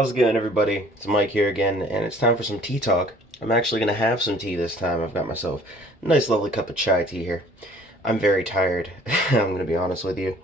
How's it going, everybody? It's Mike here again, and it's time for some tea talk. I'm actually going to have some tea this time. I've got myself a nice, lovely cup of chai tea here. I'm very tired, I'm going to be honest with you.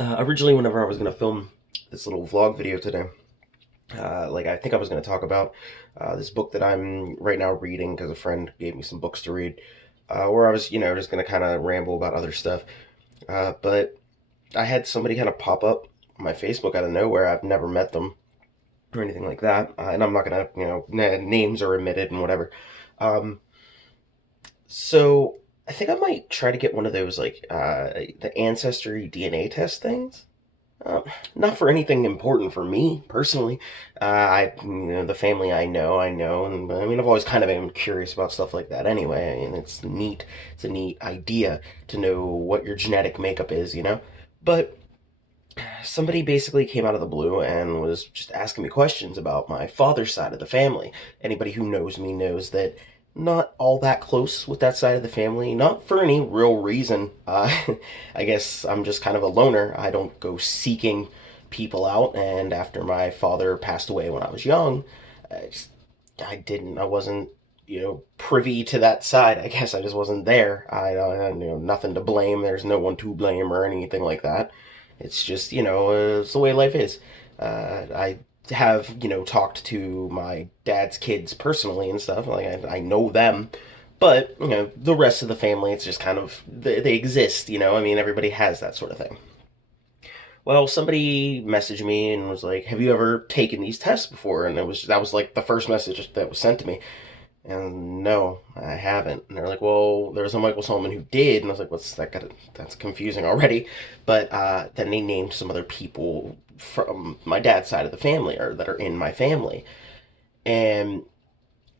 Originally, whenever I was going to film this little vlog video today, I think I was going to talk about this book that I'm right now reading because a friend gave me some books to read, where I was, just going to kind of ramble about other stuff. But I had somebody kind of pop up on my Facebook out of nowhere. I've never met them or anything like that, and I'm not gonna, names are omitted and whatever. Um, so I think I might try to get one of those the Ancestry DNA test things. Uh, Not for anything important for me personally. The family I know, and I mean, I've always kind of been curious about stuff like that anyway. And it's neat. It's a neat idea to know what your genetic makeup is. But somebody basically came out of the blue and was just asking me questions about my father's side of the family. Anybody who knows me knows that not all that close with that side of the family, not for any real reason. I guess I'm just kind of a loner. I don't go seeking people out, and after my father passed away when I was young, I wasn't, privy to that side. I guess I just wasn't there. I nothing to blame. There's no one to blame or anything like that. It's just, it's the way life is. I have, talked to my dad's kids personally and stuff. Like, I know them. But, the rest of the family, it's just kind of, they exist. I mean, everybody has that sort of thing. Well, somebody messaged me and was like, "Have you ever taken these tests before?" And that was like the first message that was sent to me. And no, I haven't. And they're like, "Well, there's a Michael Solomon who did." And I was like, "What's that? That's confusing already." But then they named some other people from my dad's side of the family, or that are in my family. And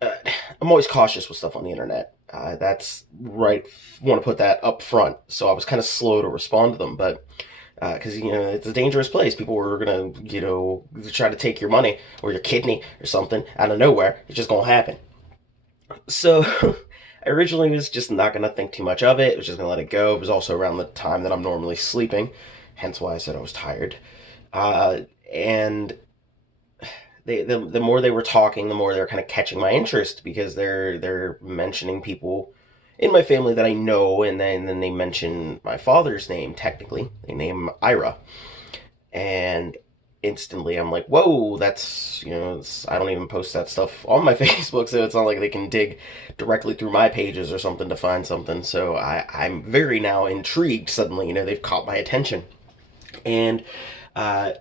uh, I'm always cautious with stuff on the internet. That's right. Want to put that up front. So I was kind of slow to respond to them, but because it's a dangerous place. People were gonna try to take your money or your kidney or something out of nowhere. It's just gonna happen. So I originally was just not going to think too much of it. I was just going to let it go. It was also around the time that I'm normally sleeping, hence why I said I was tired. And the more they were talking, the more they were kind of catching my interest because they're mentioning people in my family that I know, and then they mention my father's name. Technically, they name Ira, and instantly I'm like, whoa, that's, I don't even post that stuff on my Facebook, so it's not like they can dig directly through my pages or something to find something. So I'm very now intrigued suddenly, they've caught my attention. And uh,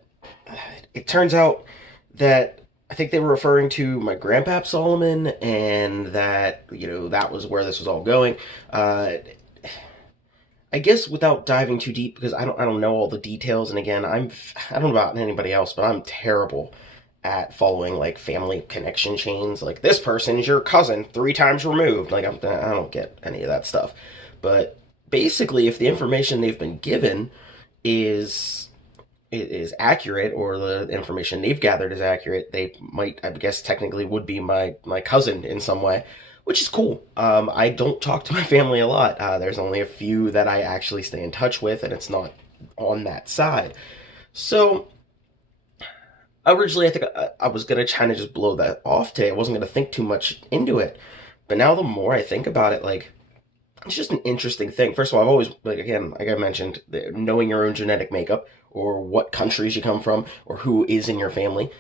it turns out that I think they were referring to my grandpap Solomon, and that, that was where this was all going. I guess without diving too deep, because I don't know all the details, and again, I don't know about anybody else, but I'm terrible at following like family connection chains. Like, this person is your cousin 3 times removed. Like, I don't get any of that stuff. But basically, if the information they've been given is is accurate, or the information they've gathered is accurate, they might, I guess, technically would be my cousin in some way, which is cool. I don't talk to my family a lot. There's only a few that I actually stay in touch with, and it's not on that side. So originally, I think I was gonna kind of just blow that off today. I wasn't gonna think too much into it, but now the more I think about it, like, it's just an interesting thing. First of all, I've always, like, again, like I mentioned, knowing your own genetic makeup, or what countries you come from, or who is in your family,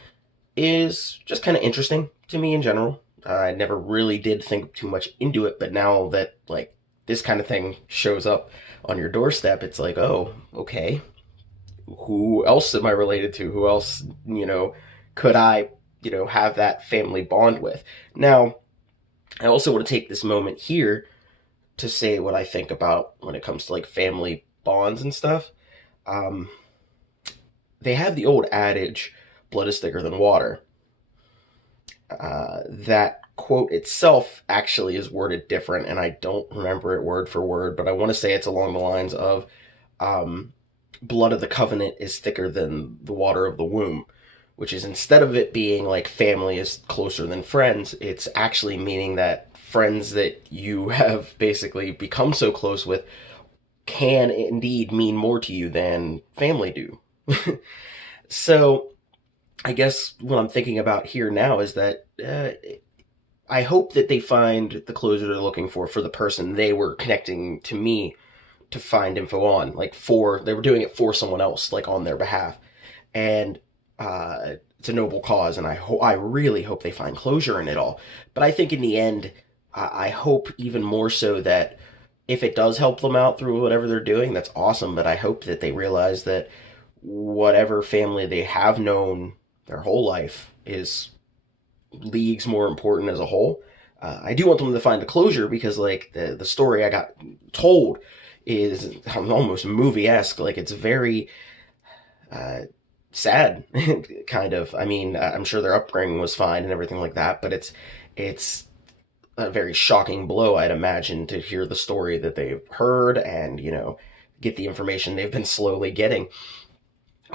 is just kind of interesting to me in general. I never really did think too much into it, but now that, like, this kind of thing shows up on your doorstep, it's like, oh, okay, who else am I related to? Who else, could I, have that family bond with? Now, I also want to take this moment here to say what I think about when it comes to like family bonds and stuff. Um, they have the old adage, blood is thicker than water. That quote itself actually is worded different, and I don't remember it word for word, but I want to say it's along the lines of, um, blood of the covenant is thicker than the water of the womb, which is, instead of it being like family is closer than friends, it's actually meaning that friends that you have basically become so close with can indeed mean more to you than family do. So I guess what I'm thinking about here now is that I hope that they find the closure they're looking for the person they were connecting to me to find info on. Like they were doing it for someone else, like on their behalf. And it's a noble cause, and I really hope they find closure in it all. But I think in the end, I hope even more so that if it does help them out through whatever they're doing, that's awesome. But I hope that they realize that whatever family they have known their whole life is leagues more important as a whole. I do want them to find the closure because, like, the story I got told is almost movie esque. Like, it's very uh, sad, kind of. I mean, I'm sure their upbringing was fine and everything like that, but it's a very shocking blow, I'd imagine, to hear the story that they've heard and get the information they've been slowly getting.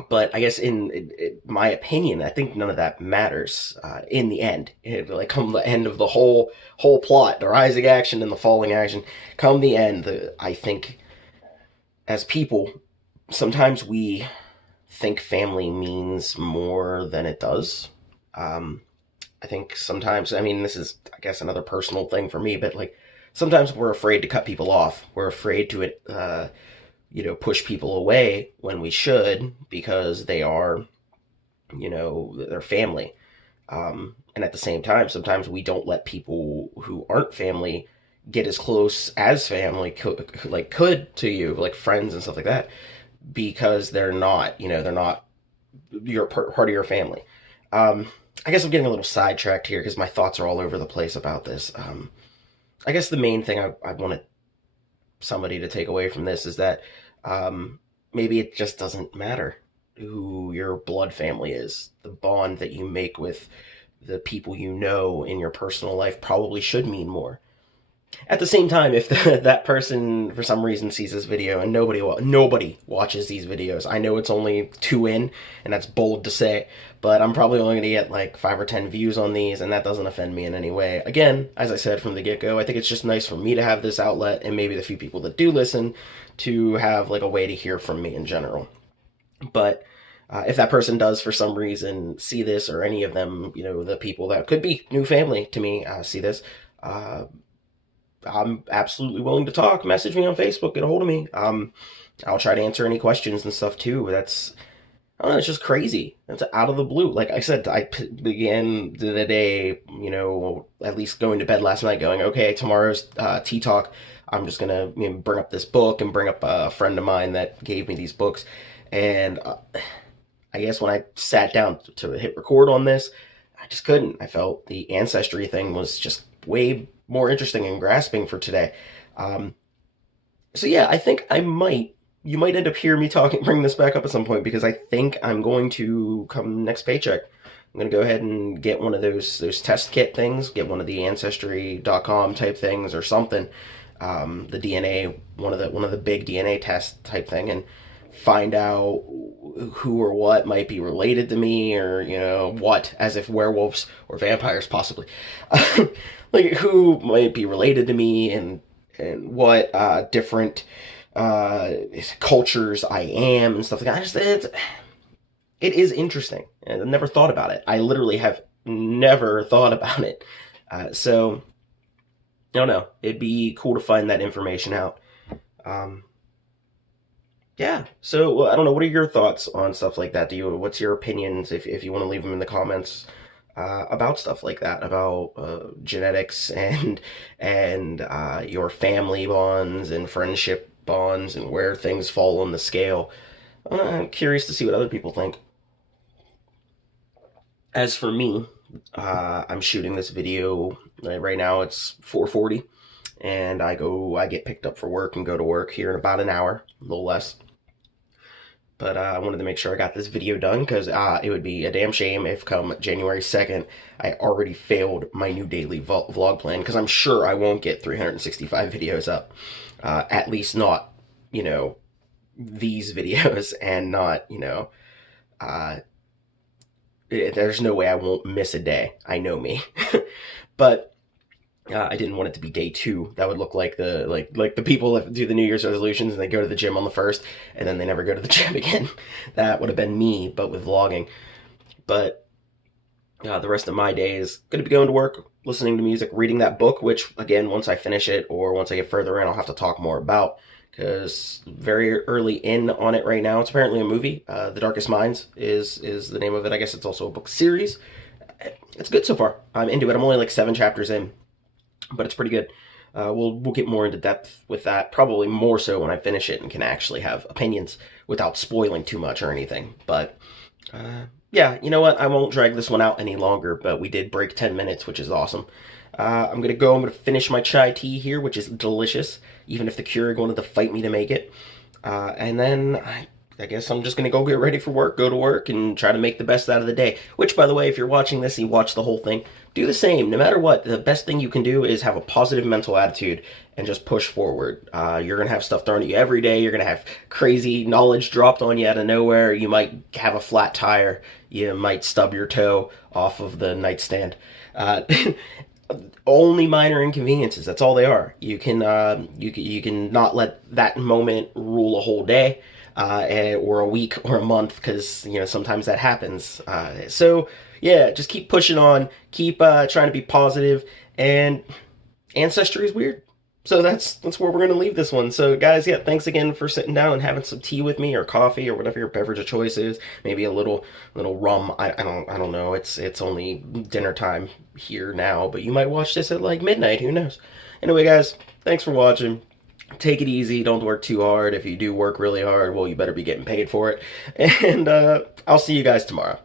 But I guess in my opinion, I think none of that matters in the end. Like come the end of the whole plot, the rising action and the falling action, come the end, I think as people, sometimes we think family means more than it does. Um, I think sometimes, I mean, this is, I guess, another personal thing for me, but like sometimes we're afraid to cut people off. We're afraid to, push people away when we should because they are, their family. And at the same time, sometimes we don't let people who aren't family get as close as family could to you, like friends and stuff like that, because they're not your part of your family. Um, I guess I'm getting a little sidetracked here because my thoughts are all over the place about this. I guess the main thing I wanted somebody to take away from this is that maybe it just doesn't matter who your blood family is. The bond that you make with the people you know in your personal life probably should mean more. At the same time, if that person for some reason sees this video and nobody watches these videos, I know it's only 2 in, and that's bold to say, but I'm probably only going to get like 5 or 10 views on these, and that doesn't offend me in any way. Again, as I said from the get-go, I think it's just nice for me to have this outlet, and maybe the few people that do listen to have like a way to hear from me in general. But if that person does for some reason see this, or any of them, the people that could be new family to me see this, I'm absolutely willing to talk. Message me on Facebook, get a hold of me. I'll try to answer any questions and stuff too. I don't know, it's just crazy. It's out of the blue. Like I said, I began the day, at least going to bed last night going, okay, tomorrow's tea talk. I'm just going to bring up this book and bring up a friend of mine that gave me these books. And I guess when I sat down to hit record on this, I just couldn't. I felt the Ancestry thing was just way more interesting and grasping for today. So yeah, I think you might end up hearing me bring this back up at some point because I think I'm going to come next paycheck. I'm going to go ahead and get one of those test kit things, get one of the Ancestry.com type things or something. The DNA, one of the big DNA test type thing, and find out who or what might be related to me, or what, as if werewolves or vampires possibly, like who might be related to me, and what different cultures I am and stuff like that. It is interesting, and I've never thought about it. I literally have never thought about it. So I don't know. It'd be cool to find that information out. Yeah. So I don't know. What are your thoughts on stuff like that? What's your opinions, if you want to leave them in the comments, about stuff like that, about genetics and your family bonds and friendship bonds and where things fall on the scale. I'm curious to see what other people think. As for me, I'm shooting this video right now. It's 4:40, and I get picked up for work and go to work here in about an hour, a little less. But I wanted to make sure I got this video done because it would be a damn shame if come January 2nd I already failed my new daily vlog plan, because I'm sure I won't get 365 videos up. At least not, these videos, and not, there's no way I won't miss a day. I know me. But I didn't want it to be day 2. That would look like the people that do the New Year's resolutions and they go to the gym on the 1st and then they never go to the gym again. That would have been me, but with vlogging. But the rest of my day is going to be going to work, listening to music, reading that book, which, again, once I finish it or once I get further in, I'll have to talk more about because very early in on it right now. It's apparently a movie. The Darkest Minds is the name of it. I guess it's also a book series. It's good so far. I'm into it. I'm only like 7 chapters in, but it's pretty good. We'll get more into depth with that, probably more so when I finish it and can actually have opinions without spoiling too much or anything. But yeah, you know what? I won't drag this one out any longer, but we did break 10 minutes, which is awesome. I'm going to finish my chai tea here, which is delicious, even if the Keurig wanted to fight me to make it. And then I guess I'm just going to go get ready for work, go to work, and try to make the best out of the day. Which, by the way, if you're watching this, you watch the whole thing, do the same. No matter what, the best thing you can do is have a positive mental attitude and just push forward. You're going to have stuff thrown at you every day. You're going to have crazy knowledge dropped on you out of nowhere. You might have a flat tire. You might stub your toe off of the nightstand. Only minor inconveniences. That's all they are. You can you can not let that moment rule a whole day, or a week or a month, because sometimes that happens. So yeah, just keep pushing on. Keep trying to be positive. And Ancestry is weird. So that's where we're going to leave this one. So guys, yeah, thanks again for sitting down and having some tea with me, or coffee, or whatever your beverage of choice is. Maybe a little rum. I don't know. It's only dinner time here now, but you might watch this at like midnight. Who knows? Anyway, guys, thanks for watching. Take it easy. Don't work too hard. If you do work really hard, well, you better be getting paid for it. And I'll see you guys tomorrow.